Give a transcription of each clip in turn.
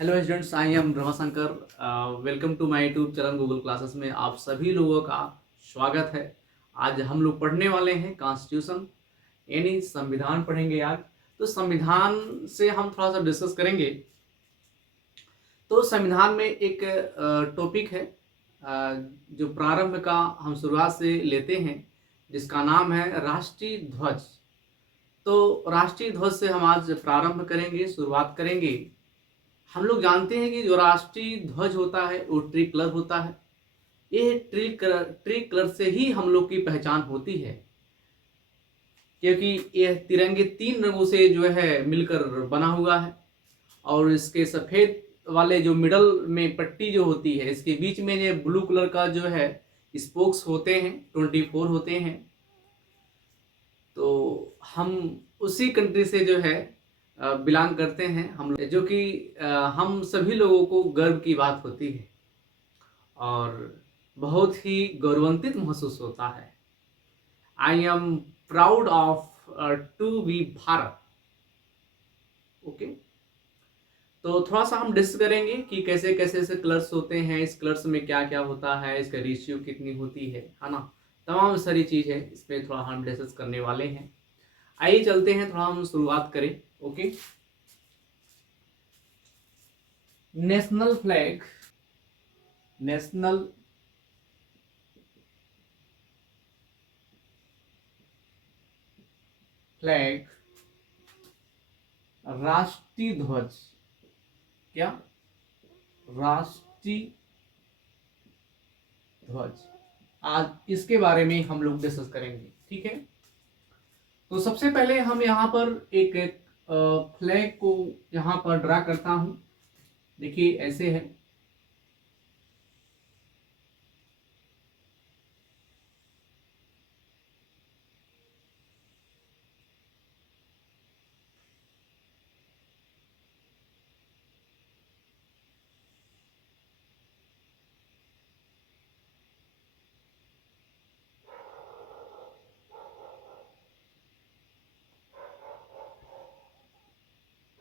Hello students, I am Ramashankar. Welcome to my YouTube channel Google classes में आप सभी लोगों का स्वागत है। आज हम लोग पढ़ने वाले हैं कॉन्स्टिट्यूशन यानी संविधान पढ़ेंगे आज। तो संविधान से हम थोड़ा सा डिस्कस करेंगे। तो संविधान में एक टॉपिक है जो प्रारंभ का हम शुरुआत से लेते हैं, जिसका नाम है राष्ट्रीय ध्वज। तो राष्ट्रीय ध्वज से हम आज प्रारंभ करेंगे, शुरुआत करेंगे। हम लोग जानते हैं कि जो राष्ट्रीय ध्वज होता है वो ट्री कलर होता है। ये ट्री कलर से ही हम लोग की पहचान होती है, क्योंकि यह तिरंगे 3 रंगों से जो है मिलकर बना हुआ है। और इसके सफ़ेद वाले जो मिडल में पट्टी जो होती है, इसके बीच में ये ब्लू कलर का जो है स्पोक्स होते हैं, 24 होते हैं। तो हम उसी कंट्री से जो है बिलोंग करते हैं हम लोग, जो कि हम सभी लोगों को गर्व की बात होती है और बहुत ही गौरवान्वित महसूस होता है। I am proud of to be Bharat. Okay, तो थोड़ा सा हम डिस्कस करेंगे कि कैसे कैसे ऐसे कलर्स होते हैं, इस कलर्स में क्या क्या होता है, इसका रेशियो कितनी होती है ना। तमाम सारी चीज़ है, इसमें थोड़ा हम डिस्कस करने वाले हैं। आइए चलते हैं, थोड़ा हम शुरुआत करें। Okay, national flag. National flag, राष्ट्रीय ध्वज। क्या? राष्ट्रीय ध्वज। आज इसके बारे में हम लोग डिस्कस करेंगे, ठीक है। तो सबसे पहले हम यहाँ पर एक फ्लैग को यहाँ पर ड्रा करता हूँ। देखिए ऐसे है।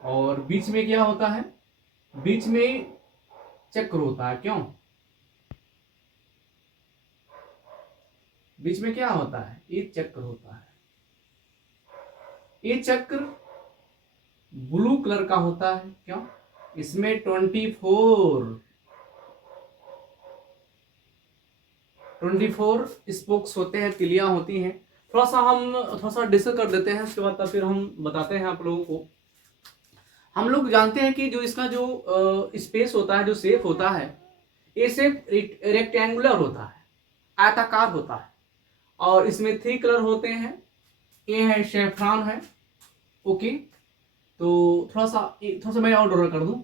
और बीच में क्या होता है? बीच में चक्र होता है। क्यों? बीच में क्या होता है? ये चक्र होता है। ये चक्र ब्लू कलर का होता है। क्यों? इसमें 24 स्पोक्स होते हैं, तिलियां होती हैं। थोड़ा सा डिस्कस कर देते हैं, उसके बाद तब फिर हम बताते हैं आप लोगों को। हम लोग जानते हैं कि जो इसका जो स्पेस होता है, जो शेप होता है, ये शेप रेक्टेंगुलर होता है, आयताकार होता है। और इसमें 3 कलर होते हैं। ये है शेफ्रॉन है। ओके, तो थोड़ा सा मैं और ड्रॉ कर दूं।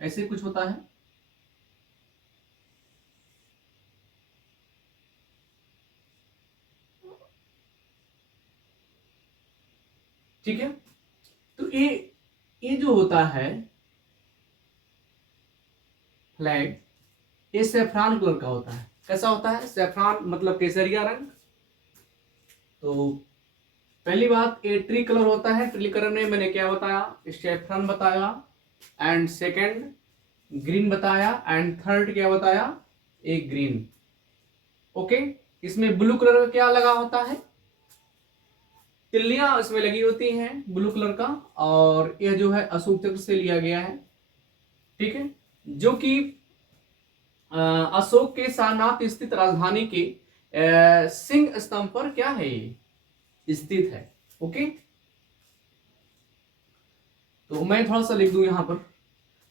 ऐसे कुछ होता है। ठीक है, तो ये जो होता है फ्लैग, ये सेफ्रॉन कलर का होता है। कैसा होता है? सेफ्रॉन मतलब केसरिया रंग। तो पहली बात, ये ट्री कलर होता है। ट्री कलर में मैंने क्या बताया? सेफ्रॉन बताया। एंड सेकंड ग्रीन बताया। एंड थर्ड क्या बताया? एक ग्रीन। ओके, इसमें ब्लू कलर का क्या लगा होता है? तिल्लियां इसमें लगी होती हैं ब्लू कलर का। और यह जो है अशोक चक्र से लिया गया है। ठीक है, जो कि अशोक के सारनाथ स्थित राजधानी के सिंह स्तंभ पर क्या है, ये स्थित है। ओके, तो मैं थोड़ा सा लिख दूं यहां पर।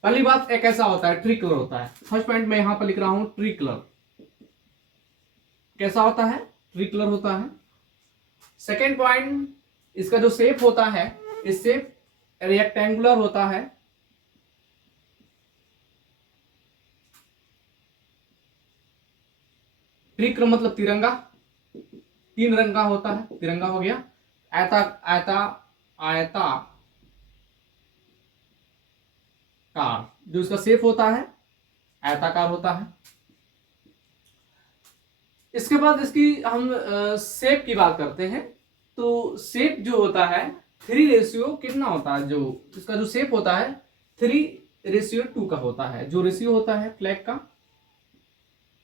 पहली बात, एक ऐसा होता है ट्री कलर होता है। फर्स्ट पॉइंट मैं यहां पर लिख रहा हूं, ट्री कलर कैसा होता है? ट्री कलर होता है। सेकेंड पॉइंट, इसका जो शेप होता है, इस शेप रेक्टेंगुलर होता है। त्रिक्रम मतलब तिरंगा, 3 रंग का होता है, तिरंगा हो गया। आयता आयता आयताकार, जो इसका शेप होता है आयताकार होता है। इसके बाद इसकी हम शेप की बात करते हैं। तो शेप जो होता है 3:2 कितना होता है, जो इसका जो शेप होता है 3:2 का होता है। जो रेशियो होता है फ्लैग का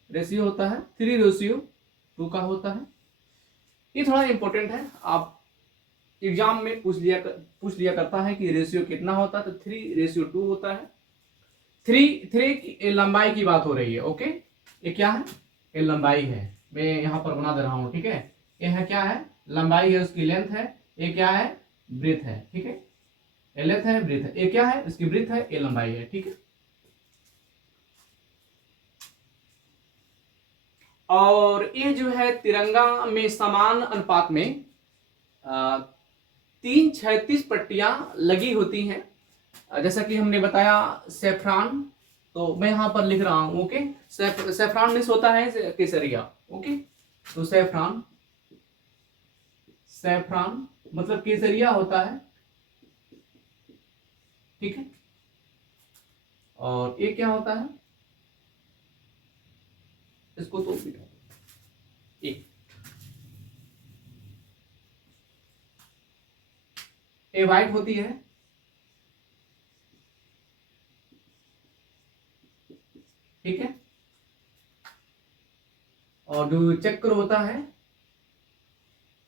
रेशियो होता है 3:2 का होता है। ये थोड़ा इंपॉर्टेंट है, आप एग्जाम में पूछ लिया करता है कि रेशियो कितना होता है, तो 3:2 होता है। थ्री की लंबाई की बात हो रही है। ओके, ये क्या है, ये लंबाई है, मैं यहां पर बना दे रहा हूं। ठीक है, ये है क्या है, लंबाई है, उसकी लेंथ है। ये क्या है, ब्रेथ है। ठीक है, ये लेंथ है, ब्रेथ है। ये क्या है, इसकी ब्रेथ है, ये लंबाई है। ठीक है, और ये जो है तिरंगा में समान अनुपात में 3 36 पट्टियां लगी होती हैं। जैसा कि हमने बताया सेफ्रॉन, तो मैं यहां पर लिख रहा हूं। ओके, सेफ्रॉन मिस होता है केसरिया। ओके, तो सेफ्रॉन, सेफ्रॉन मतलब केसरिया होता है। ठीक है, और ये क्या होता है, इसको तो एक ये व्हाइट होती है। ठीक है, और जो चक्र होता है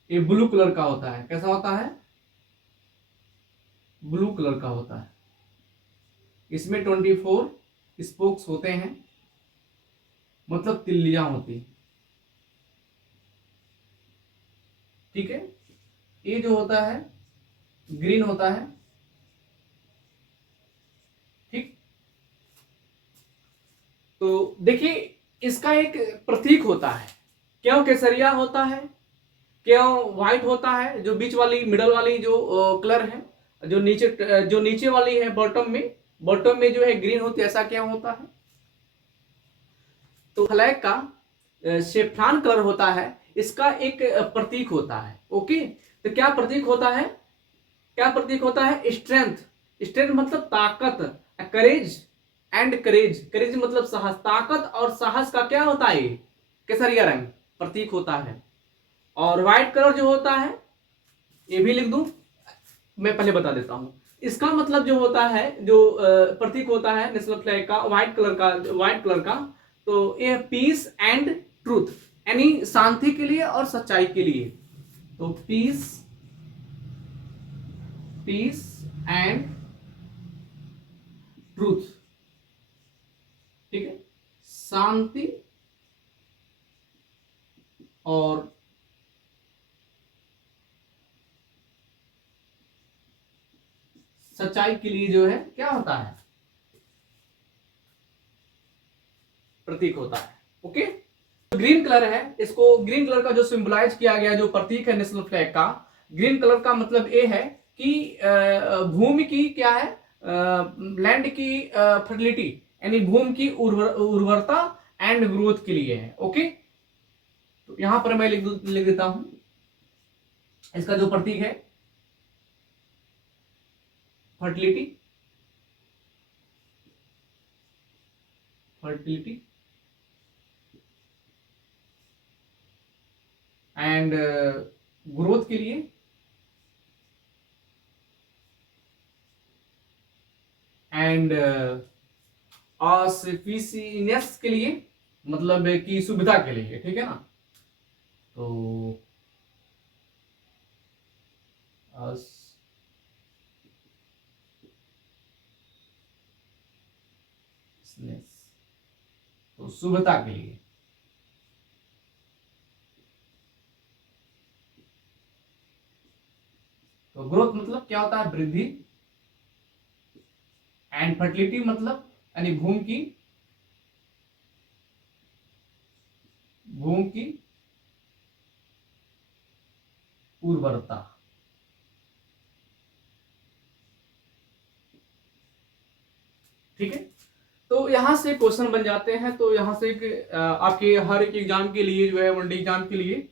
ये ब्लू कलर का होता है। कैसा होता है, ब्लू कलर का होता है। इसमें 24 स्पोक्स होते हैं, मतलब तिल्लियां होती हैं। ठीक है, ये जो होता है ग्रीन होता है। ठीक, तो देखिए इसका एक प्रतीक होता है। क्यों केसरिया होता है, क्यों व्हाइट होता है, जो बीच वाली मिडल वाली जो कलर है, जो नीचे वाली है बॉटम में जो है ग्रीन होती है, ऐसा क्या होता है। तो फ्लैग का शेफ्रॉन कलर होता है, इसका एक प्रतीक होता है। ओके, तो क्या प्रतीक होता है, क्या प्रतीक होता है, स्ट्रेंथ। स्ट्रेंथ मतलब ताकत, करेज एंड करेज, करेज मतलब साहस, ताकत और साहस का क्या होता है, केसरिया रंग प्रतीक होता है। और व्हाइट कलर जो होता है, ये भी लिख दूं, मैं पहले बता देता हूं। इसका मतलब जो होता है, जो प्रतीक होता है नेशनल फ्लैग का, व्हाइट कलर का, तो ये पीस एंड ट्रूथ, यानी शांति के लिए और सच्चाई के लिए। तो पीस, पीस एंड ट्रूथ। ठीक है, शांति और सच्चाई के लिए जो है क्या होता है, प्रतीक होता है। ओके, ग्रीन कलर है, इसको ग्रीन कलर का जो सिंबलाइज किया गया, जो प्रतीक है नेशनल फ्लैग का, ग्रीन कलर का मतलब ये है कि भूमि की क्या है, लैंड की फर्टिलिटी, यानी भूमि की उर्वरता एंड ग्रोथ के लिए है। ओके, तो यहां पर मैं लिख देता हूं, इसका जो प्रतीक है फर्टिलिटी, फर्टिलिटी एंड ग्रोथ के लिए, एंड ऑस्पिशियसनेस के लिए, मतलब कि सुविधा के लिए। ठीक है ना, तो तो शुभता के लिए। तो ग्रोथ मतलब क्या होता है, वृद्धि, एंड फर्टिलिटी मतलब यानी भूमि की उर्वरता। ठीक है, तो यहाँ से क्वेश्चन बन जाते हैं। तो यहाँ से आपके हर एक एग्जाम के लिए जो है, वनडे एग्जाम के लिए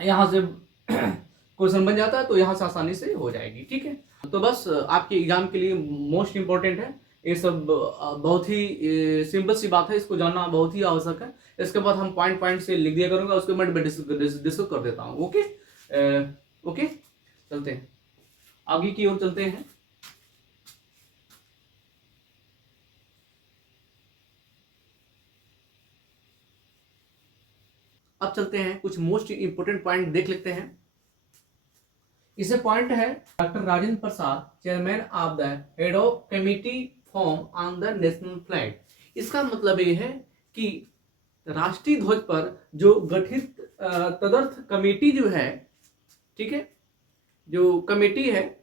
यहाँ से क्वेश्चन बन जाता है, तो यहाँ से आसानी से हो जाएगी। ठीक है, तो बस आपके एग्जाम के लिए मोस्ट इंपॉर्टेंट है ये सब। बहुत ही सिंपल सी बात है, इसको जानना बहुत ही आवश्यक है। इसके बाद हम पॉइंट पॉइंट से लिख दिया करूंगा, उसके बाद मैं डिस्कस कर देता हूँ। ओके ओके, चलते हैं आगे की ओर चलते हैं। अब चलते हैं, कुछ मोस्ट इंपोर्टेंट पॉइंट देख लेते हैं। इसे पॉइंट है, doctor Rajendra Prasad chairman of the head of committee form on the national flag. इसका मतलब ये है कि राष्ट्रीय ध्वज पर जो गठित तदर्थ कमेटी जो है, ठीक है, जो कमेटी है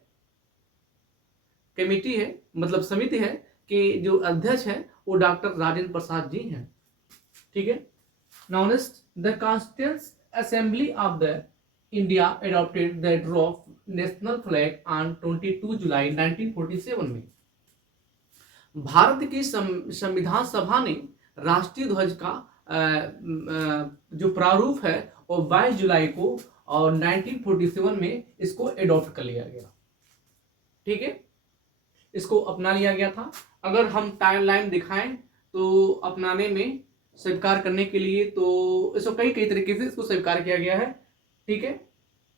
मतलब समिति है, कि जो अध्यक्ष है वो डॉक्टर राजेंद्र प्रसाद जी हैं। ठीक है, now next the constituent assembly of the India adopted the draft national flag on 22 July 1947 में। भारत की संविधान सभा ने राष्ट्रीय ध्वज का जो प्रारूप है वो 22 जुलाई को और 1947 में इसको एडॉप्ट कर लिया गया। ठीक है, इसको अपना लिया गया था। अगर हम टाइमलाइन दिखाएं तो अपनाने में, स्वीकार करने के लिए, तो इसको कई तरीके से इसको स्वीकार किया गया है। ठीक है,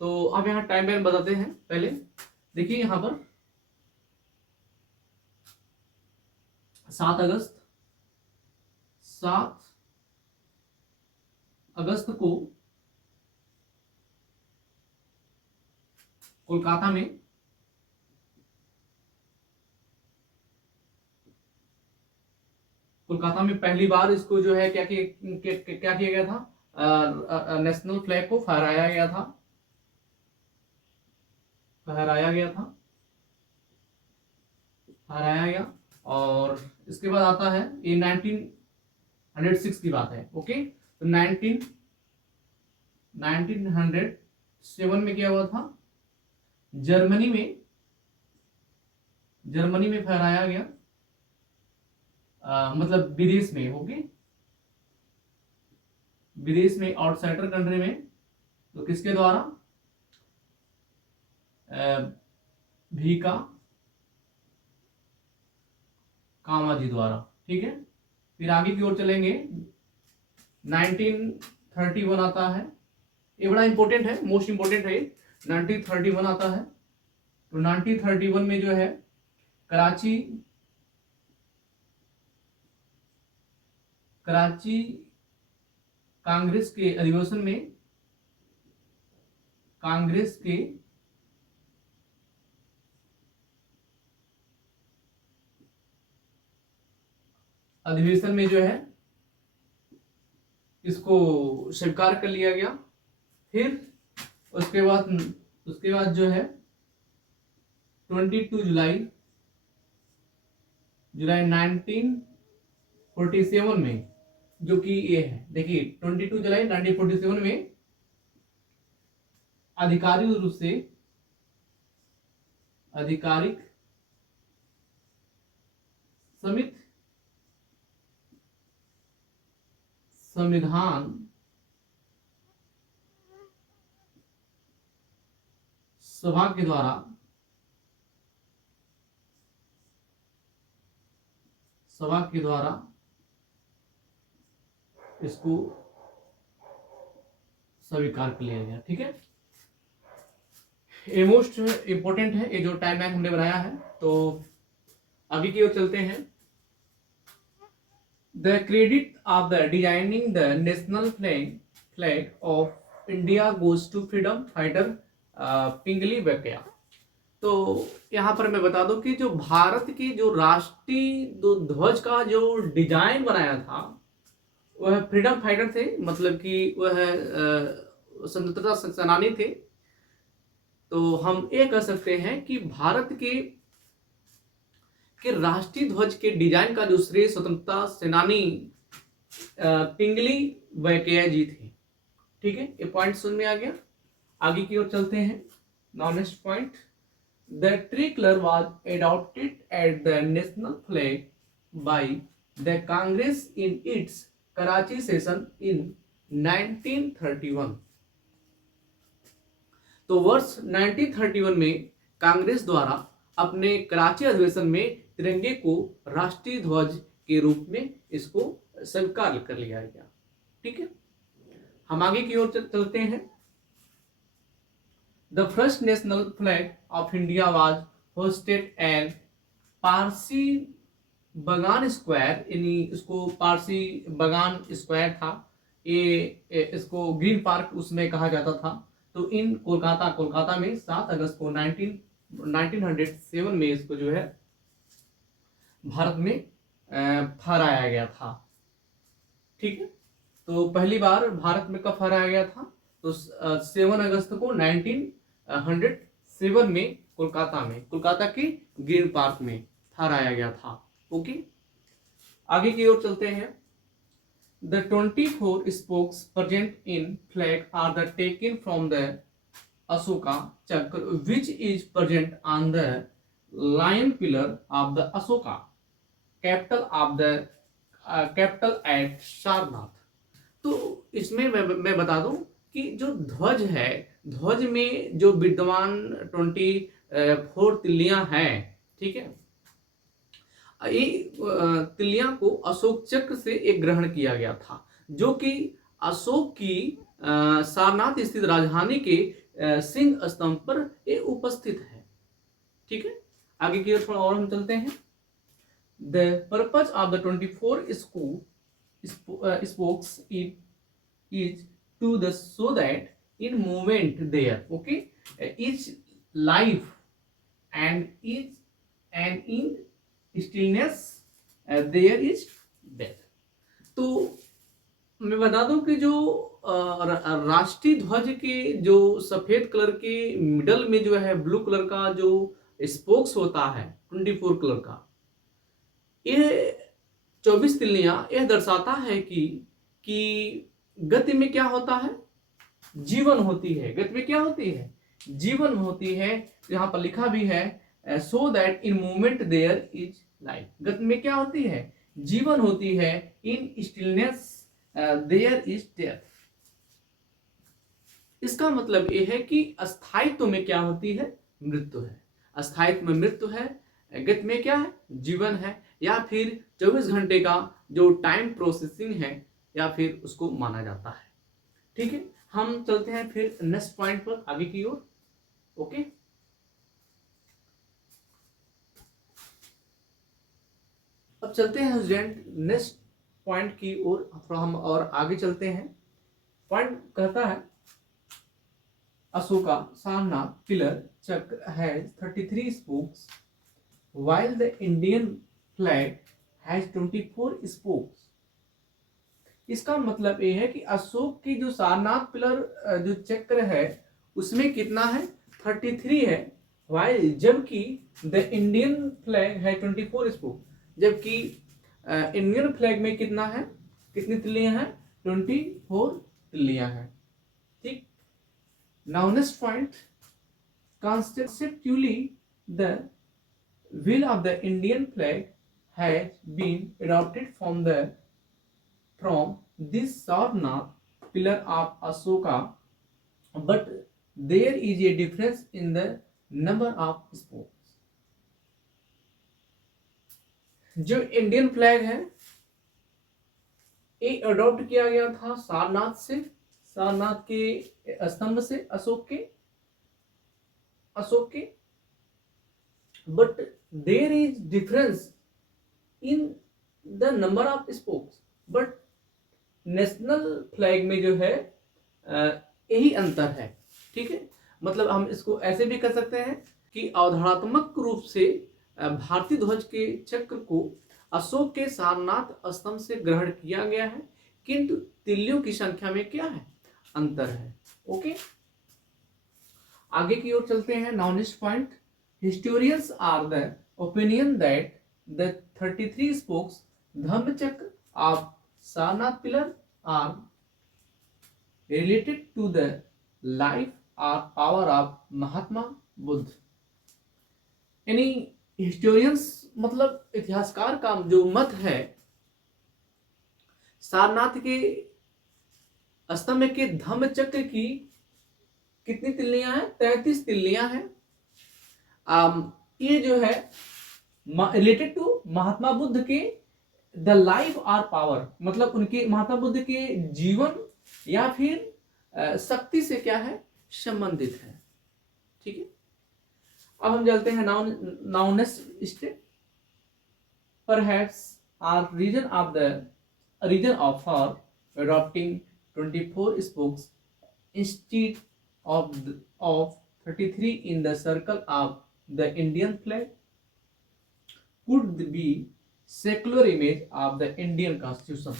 तो अब यहाँ टाइमलाइन बताते हैं। पहले देखिए, यहाँ पर 7 अगस्त को कोलकाता में पहली बार इसको जो है क्या किया गया था, नेशनल फ्लैग को फहराया गया। और इसके बाद आता है ये 1906 की बात है। ओके, तो 1907 में क्या हुआ था, जर्मनी में फहराया गया, मतलब विदेश में। ओके, विदेश में, आउटसाइडर कंट्री में। तो किसके द्वारा, भीका कामाजी द्वारा। ठीक है, फिर आगे की ओर चलेंगे, 1931 आता है। ये बड़ा इंपॉर्टेंट है, मोस्ट इंपॉर्टेंट है। 1931 आता है। तो 1931 में जो है कराची कांग्रेस के अधिवेशन में, कांग्रेस के अधिवेशन में जो है इसको स्वीकार कर लिया गया। फिर उसके बाद जो है 22 जुलाई 1947 में, जो कि ये है, देखिए 22 जुलाई 1947 में आधिकारिक रूप से, आधिकारिक समिति संविधान सभा के द्वारा इसको स्वीकार कर लिया गया। ठीक है, ये मोस्ट इंपॉर्टेंट है, ये जो टाइमलाइन हमने बनाया है। तो आगे की ओर चलते हैं। The credit of the designing the national flag of India goes to freedom fighter Pingali Venkayya. तो यहाँ पर मैं बता दूं कि जो भारत की जो राष्ट्रीय ध्वज का जो डिजाइन बनाया था वह फ्रीडम फाइटर थे, मतलब कि वह स्वतंत्रता सेनानी थे। तो हम ये कह सकते हैं कि भारत के राष्ट्रीय ध्वज के डिजाइन का जो श्रेय स्वतंत्रता सेनानी पिंगली वेंकैया जी थे। ठीक है, ये पॉइंट सुन में आ गया। आगे की ओर चलते हैं। Now next point, the tree colour was adopted at the national flag by the Congress in its Karachi session in 1931। तो वर्ष 1931 में कांग्रेस द्वारा अपने कराची अधिवेशन में तिरंगे को राष्ट्रीय ध्वज के रूप में इसको स्वीकार कर लिया गया। ठीक है, हम आगे की ओर चलते हैं। The first national flag of India was hosted at Parsi Bagan square, यानी इसको पारसी बगान स्क्वायर था, ये इसको ग्रीन पार्क उसमें कहा जाता था। तो इन कोलकाता में 7 अगस्त को 1907 में इसको जो है भारत में फहराया गया था। ठीक है, तो पहली बार भारत में कब फहराया गया था? तो 7 अगस्त को 1907 में कोलकाता के ग्रीन पार्क में फहराया गया था। ओके, आगे की ओर चलते हैं। The 24 spokes present in flag are the taken from the Ashoka Chakra, which is present on the lion pillar of the Ashoka, capital at Sarnath। तो इसमें मैं बता दूं कि जो ध्वज है, ध्वज में जो विद्यमान 24 तिल्लियां हैं, ठीक है, ये तिल्लियां को अशोक चक्र से एक ग्रहण किया गया था, जो कि अशोक की सारनाथ स्थित राजधानी के सिंह स्तंभ पर ये उपस्थित है। ठीक है, आगे की ओर थोड़ा और हम चलते हैं। The purpose of the 24 spokes is to the so that in movement there, okay, each life and in stillness there is death। तो मैं बता दूं कि जो राष्ट्रीय ध्वज के जो सफेद कलर के मिडल में जो है ब्लू कलर का जो स्पोक्स होता है 24 कलर का, ये 24 तिल्लियां यह दर्शाता है कि गति में क्या होता है? जीवन होती है। गति में क्या होती है? जीवन होती है। यहाँ पर लिखा भी है so that in movement there is life. गति में क्या होती है? जीवन होती है। In stillness there is death. इसका मतलब यह है कि अस्थायित्व में क्या होती है? मृत्यु है। अस्थायित्व में मृत्यु है, गति में क्या है? जीवन है, या फिर 24 घंटे का जो टाइम प्रोसेसिंग है या फिर उसको माना जाता है। ठीक है, हम चलते हैं फिर नेक्स्ट पॉइंट पर आगे की ओर। ओके, अब चलते हैं स्टूडेंट नेक्स्ट पॉइंट की ओर, थोड़ा हम और आगे चलते हैं। पॉइंट कहता है अशोका सारनाथ पिलर चक्र has 33 spokes while the Indian flag has 24 spokes। इसका मतलब ये है कि अशोक की जो सारनाथ पिलर जो चक्र है उसमें कितना है? 33 है, while जबकि द इंडियन फ्लैग है 24 स्पोक, जबकि इंडियन फ्लैग में कितना है? कितनी तिल्लियां हैं? 24 तिल्लियां हैं। ठीक, now next point, conceptually the wheel of the Indian flag has been adopted from this Sarnath pillar of Ashoka, but there is a difference in the number of spokes। जो Indian flag है ये adopt किया गया था सारनाथ से, सारनाथ के स्तंभ से, अशोक के, but there is difference in the number of spokes. But national flag में जो है यही अंतर है। ठीक है, मतलब हम इसको ऐसे भी कर सकते हैं कि अवधारणात्मक रूप से भारतीय ध्वज के चक्र को अशोक के सारनाथ स्तंभ से ग्रहण किया गया है, किंतु तिल्लियों की संख्या में क्या है? अंतर है। ओके, आगे की ओर चलते हैं। Now next point, historians are the opinion that the 33 spokes Dhamma Chakra of Sarnath pillar are related to the life और पावर ऑफ महात्मा बुद्ध। यानी हिस्टोरियंस मतलब इतिहासकार का जो मत है सारनाथ के स्तंभ के धम्म चक्र की कितनी तिल्लियां हैं? 33 तिल्लियां हैं। ये जो है रिलेटेड टू महात्मा बुद्ध के द लाइफ आर पावर, मतलब उनके महात्मा बुद्ध के जीवन या फिर शक्ति से क्या है? संबंधित है। ठीक है, अब हम चलते हैं now next state. Perhaps are reason of for adopting 24 spokes instead of 33 in the circle of the Indian flag could be secular image of the Indian Constitution।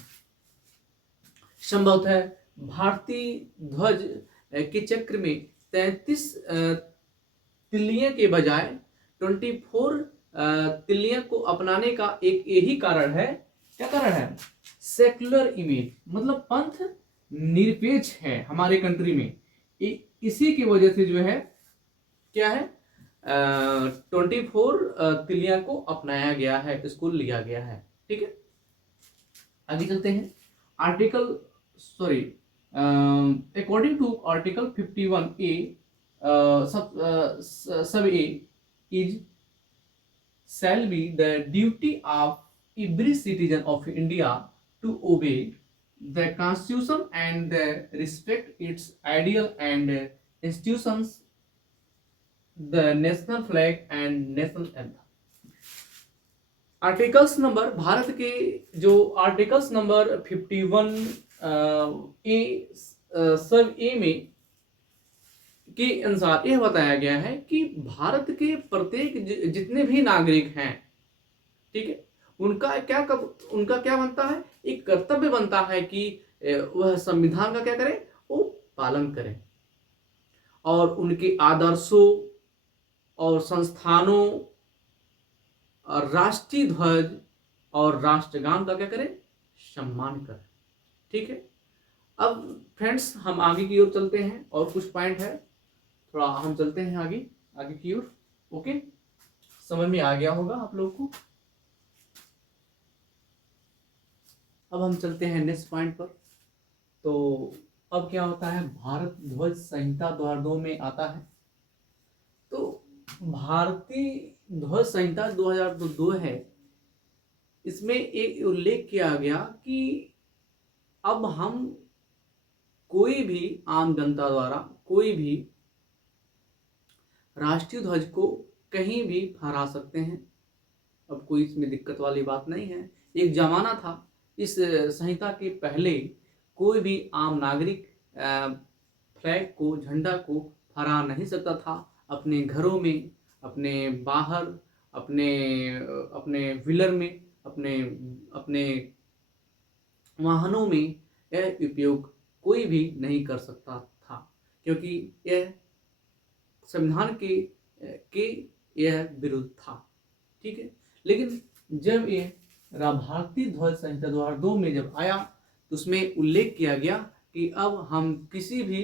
संभवतः भारतीय ध्वज के चक्र में 33 तिल्लियों के बजाय 24 तिल्लियों को अपनाने का एक यही कारण है। क्या कारण है? सेक्युलर इमेज, मतलब पंथ निरपेक्ष है हमारे कंट्री में। इसी की वजह से जो है क्या है, 24 तिल्लियां को अपनाया गया है, इसको लिया गया है। ठीक है, आगे चलते हैं। अकॉर्डिंग टू आर्टिकल 51A सब ए is shall be the duty of every citizen of India to obey the Constitution and respect its ideal and institutions, the national flag and national anthem। Articles number, Bharat के जो articles number 51 ए सब ए में के अनुसार यह बताया गया है कि भारत के प्रत्येक जितने भी नागरिक हैं, ठीक है, उनका क्या बनता है? एक कर्तव्य बनता है कि वह संविधान का क्या करें? वो पालन करें और उनके आदर्शों और संस्थानों और राष्ट्रीय ध्वज और राष्ट्रगान का क्या करें? सम्मान करें। ठीक है, अब फ्रेंड्स हम आगे की ओर चलते हैं और कुछ पॉइंट है, थोड़ा हम चलते हैं आगे की ओर। ओके, समझ में आ गया होगा आप लोगों को। अब हम चलते हैं नेक्स्ट पॉइंट पर। तो अब क्या होता है, भारत ध्वज संहिता 2002 में आता है। तो भारतीय ध्वज संहिता 2002 है, इसमें एक उल्लेख किया गया कि अब हम कोई भी आम जनता द्वारा कोई भी राष्ट्रीय ध्वज को कहीं भी फहरा सकते हैं। अब कोई इसमें दिक्कत वाली बात नहीं है। एक जमाना था, इस संहिता के पहले कोई भी आम नागरिक फ्लैग को, झंडा को फहरा नहीं सकता था। अपने घरों में, अपने बाहर, अपने व्हीलर में, अपने वाहनों में यह उपयोग कोई भी नहीं कर सकता था, क्योंकि यह संविधान के यह विरुद्ध था। ठीक है, लेकिन जब ये भारतीय ध्वज संहिता 2002 में जब आया तो उसमें उल्लेख किया गया कि अब हम किसी भी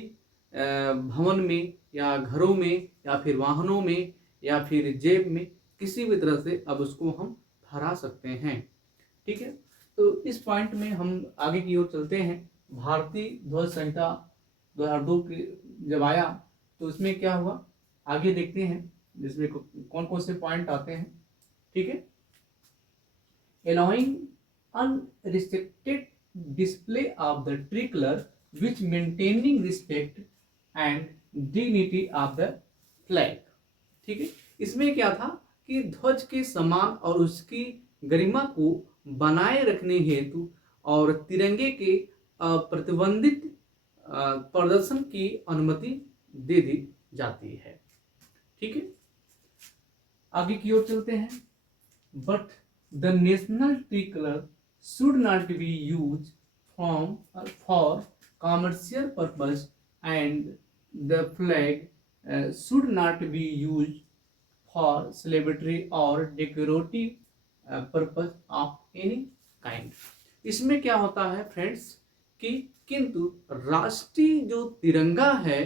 भवन में या घरों में या फिर वाहनों में या फिर जेब में किसी भी तरह से अब उसको हम फहरा सकते हैं। ठीक है, तो इस पॉइंट में हम आगे की ओर चलते हैं। भारतीय ध्वज संहिता 2002 के जब आया तो इसमें क्या हुआ, आगे देखते हैं जिसमें कौन कौन से पॉइंट आते हैं। ठीक है, allowing unrestricted display of the tricolor which maintaining respect and dignity of the flag। ठीक है, इसमें क्या था कि ध्वज के सम्मान और उसकी गरिमा को बनाए रखने हेतु और तिरंगे के प्रतिबंधित प्रदर्शन की अनुमति दे दी जाती है। ठीक है, आगे की ओर चलते हैं। But the national tricolour should not be use for commercial purpose and the flag should not be use for celebratory और decorative purpose of any kind. इसमें क्या होता है फ्रेंड्स कि किंतु राष्ट्रीय जो तिरंगा है,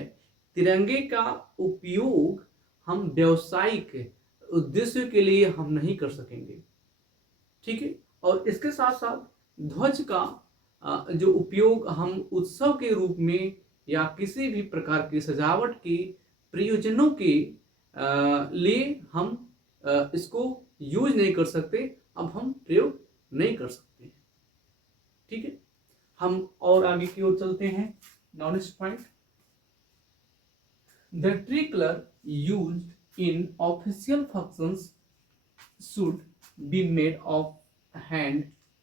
तिरंगे का उपयोग हम व्यावसायिक उद्देश्य के लिए हम नहीं कर सकेंगे। ठीक है, और इसके साथ साथ ध्वज का जो उपयोग हम उत्सव के रूप में या किसी भी प्रकार की सजावट के प्रयोजनों के लिए हम इसको यूज नहीं कर सकते, अब हम प्रयोग नहीं कर सकते। ठीक है, हम और आगे की ओर चलते हैं। Next point, the tree colour used in official functions should be made of hand,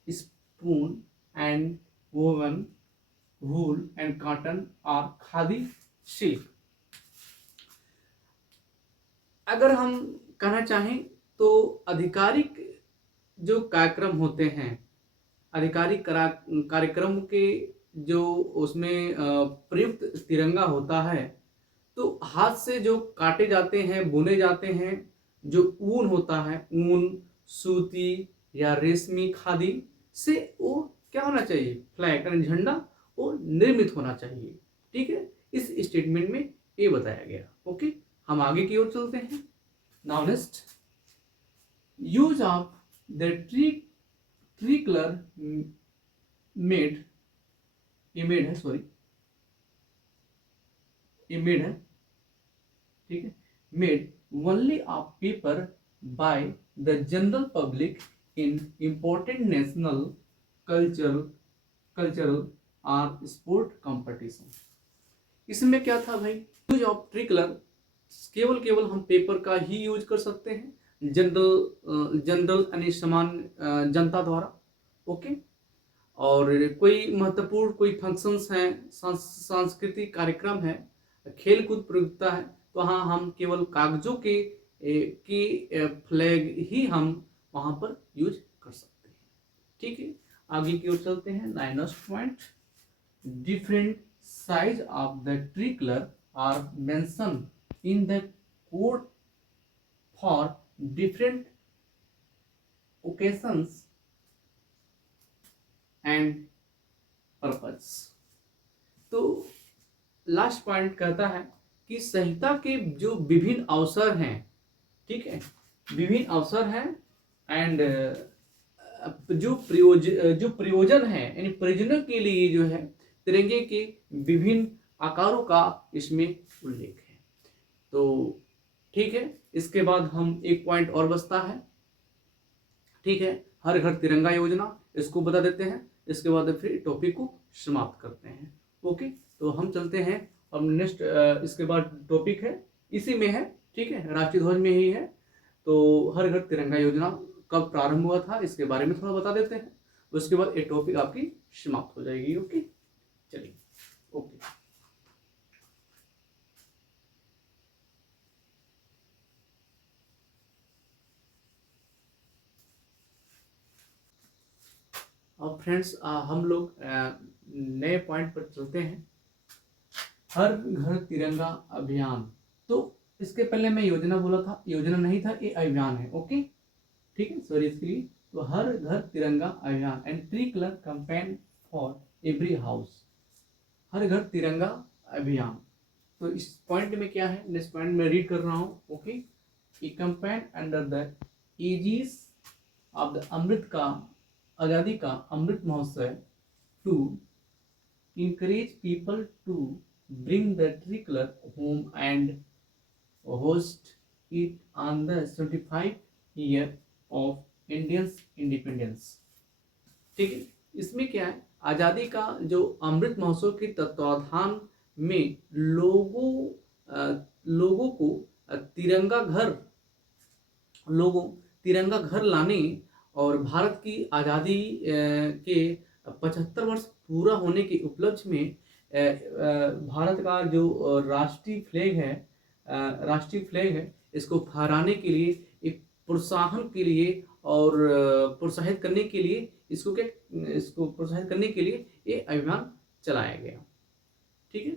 spoon and woven wool and cotton or khadi silk। अगर हम कहना चाहें तो आधिकारिक जो कार्यक्रम होते हैं, आधिकारिक कार्यक्रम के जो उसमें प्रयुक्त तिरंगा होता है, तो हाथ से जो काटे जाते हैं, बुने जाते हैं, जो ऊन होता है, ऊन, सूती या रेशमी खादी से वो क्या होना चाहिए, फ्लैग यानी झंडा, वो निर्मित होना चाहिए। ठीक है, इस स्टेटमेंट में ये बताया गया। ओके, हम आगे की ओर चलते हैं। Now next, use of the tree colour made, ये मेड है, सॉरी ये मेड है, ठीक है, made only of paper by the general public in important national cultural और sport competition। इसमें क्या था भाई, यूज ऑफ ट्री कलर केवल हम पेपर का ही यूज कर सकते हैं, जनरल यानी सामान्य जनता द्वारा। ओके, और कोई महत्वपूर्ण कोई फंक्शंस हैं, सांस्कृतिक कार्यक्रम है, खेल कूद प्रतियोगिता है, तो हाँ हम केवल कागजों की फ्लैग ही हम वहां पर यूज कर सकते हैं। ठीक है, आगे की ओर चलते हैं। Next point, different size of the tricolour are mention in the code for different occasions and purpose. तो लास्ट पॉइंट कहता है कि संहिता के जो विभिन्न अवसर हैं, ठीक है, विभिन्न अवसर हैं एंड जो प्रयोजन है, यानी प्रयोजनों के लिए जो है तिरंगे के विभिन्न आकारों का इसमें उल्लेख है। तो ठीक है, इसके बाद हम एक पॉइंट और बचता है। ठीक है, हर घर तिरंगा योजना, इसको बता देते हैं, इसके बाद फिर टॉपिक को समाप्त करते हैं। ओके, तो हम चलते हैं अब नेक्स्ट, इसके बाद टॉपिक है इसी में है, ठीक है, राष्ट्रीय ध्वज में ही है। तो हर घर तिरंगा योजना कब प्रारंभ हुआ था, इसके बारे में थोड़ा बता देते हैं, उसके बाद ये टॉपिक आपकी समाप्त हो जाएगी। ओके, चलिए, ओके। अब फ्रेंड्स हम लोग नए पॉइंट पर चलते हैं, हर घर तिरंगा अभियान। तो इसके पहले मैं योजना बोला था, योजना नहीं था, ये अभियान है। ओके, ठीक है, सॉरी इसके लिए। तो हर Ghar Tiranga Abhiyan and tricolour campaign for every house, Har Ghar Tiranga अभियान। तो इस पॉइंट में क्या है, नेक्स्ट पॉइंट में रीड कर रहा हूँ। Okay, a campaign under the aegis of the Amrit ka Azadi ka Amrit Mahotsav to encourage people to bring the tree color home and host it on the 75th year of Indian's independence। ठीक है, इसमें क्या है, आज़ादी का जो अमृत महोत्सव के तत्वाधान में लोगों को तिरंगा घर लाने और भारत की आज़ादी के 75 वर्ष पूरा होने के उपलक्ष्य में भारत का जो राष्ट्रीय फ्लैग है, इसको फहराने के लिए, एक प्रोत्साहन के लिए और प्रोत्साहित करने के लिए, इसको प्रोत्साहित करने के लिए ये अभियान चलाया गया। ठीक है,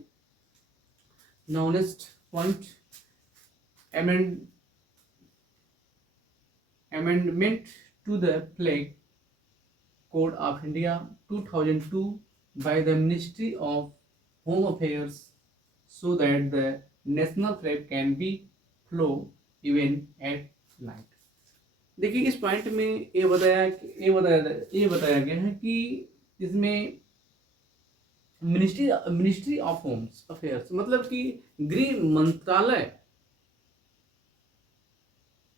now next point, amendment to the Flag Code of India 2002 by the Ministry of Home Affairs so that the national flag can be flown even at night। देखिए, इस पॉइंट में ये बताया गया है कि इसमें मिनिस्ट्री ऑफ होम्स अफेयर्स मतलब कि गृह मंत्रालय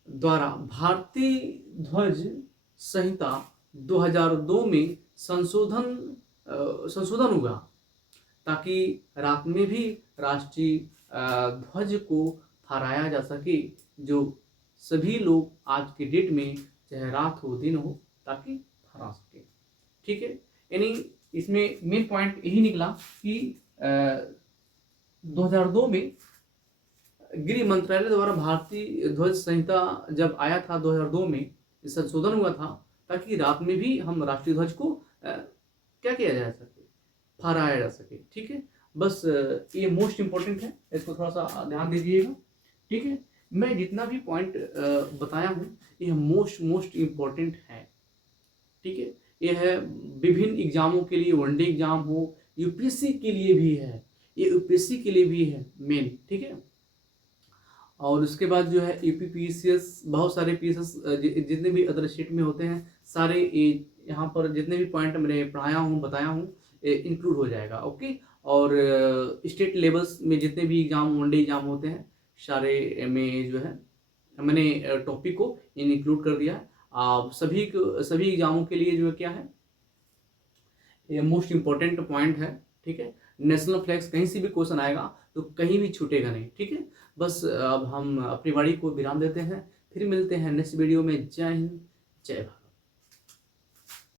द्वारा भारतीय ध्वज संहिता 2002 में संशोधन हुआ ताकि रात में भी राष्ट्रीय ध्वज को फहराया जा सके, जो सभी लोग आज के डेट में चाहे रात हो दिन हो ताकि फहरा सके। ठीक है, यानी इसमें मेन पॉइंट यही निकला कि 2002 में गृह मंत्रालय द्वारा भारतीय ध्वज संहिता जब आया था 2002 में संशोधन हुआ था ताकि रात में भी हम राष्ट्रीय ध्वज को क्या किया जा सके, फहराया जा सके। ठीक है, बस ये मोस्ट इम्पोर्टेंट है, इसको थोड़ा सा ध्यान दीजिएगा। ठीक है, मैं जितना भी पॉइंट बताया हूँ ये मोस्ट इम्पोर्टेंट है। ठीक है, ये है विभिन्न एग्जामों के लिए, वनडे एग्जाम हो, यूपीएससी के लिए भी है, ये यूपीएससी के लिए भी है मेन। ठीक है, और उसके बाद जो है यूपी पीसीएस, बहुत सारे पीसीएस जितने भी अदर स्टेट में होते हैं सारे यहाँ पर जितने भी पॉइंट मैंने पढ़ाया हूँ बताया हूँ इंक्लूड हो जाएगा। ओके, और स्टेट लेवल्स में जितने भी एग्जाम वनडे एग्जाम होते हैं सारे में जो है मैंने टॉपिक को इंक्लूड कर दिया। आप सभी एग्जामों के लिए जो है क्या है ये मोस्ट इम्पोर्टेंट पॉइंट है। ठीक है, नेशनल फ्लैग्स कहीं से भी क्वेश्चन आएगा तो कहीं भी छूटेगा नहीं। ठीक है, बस अब हम अपनी बारी को विराम देते हैं, फिर मिलते हैं नेक्स्ट वीडियो में। जय हिंद, जय भारत।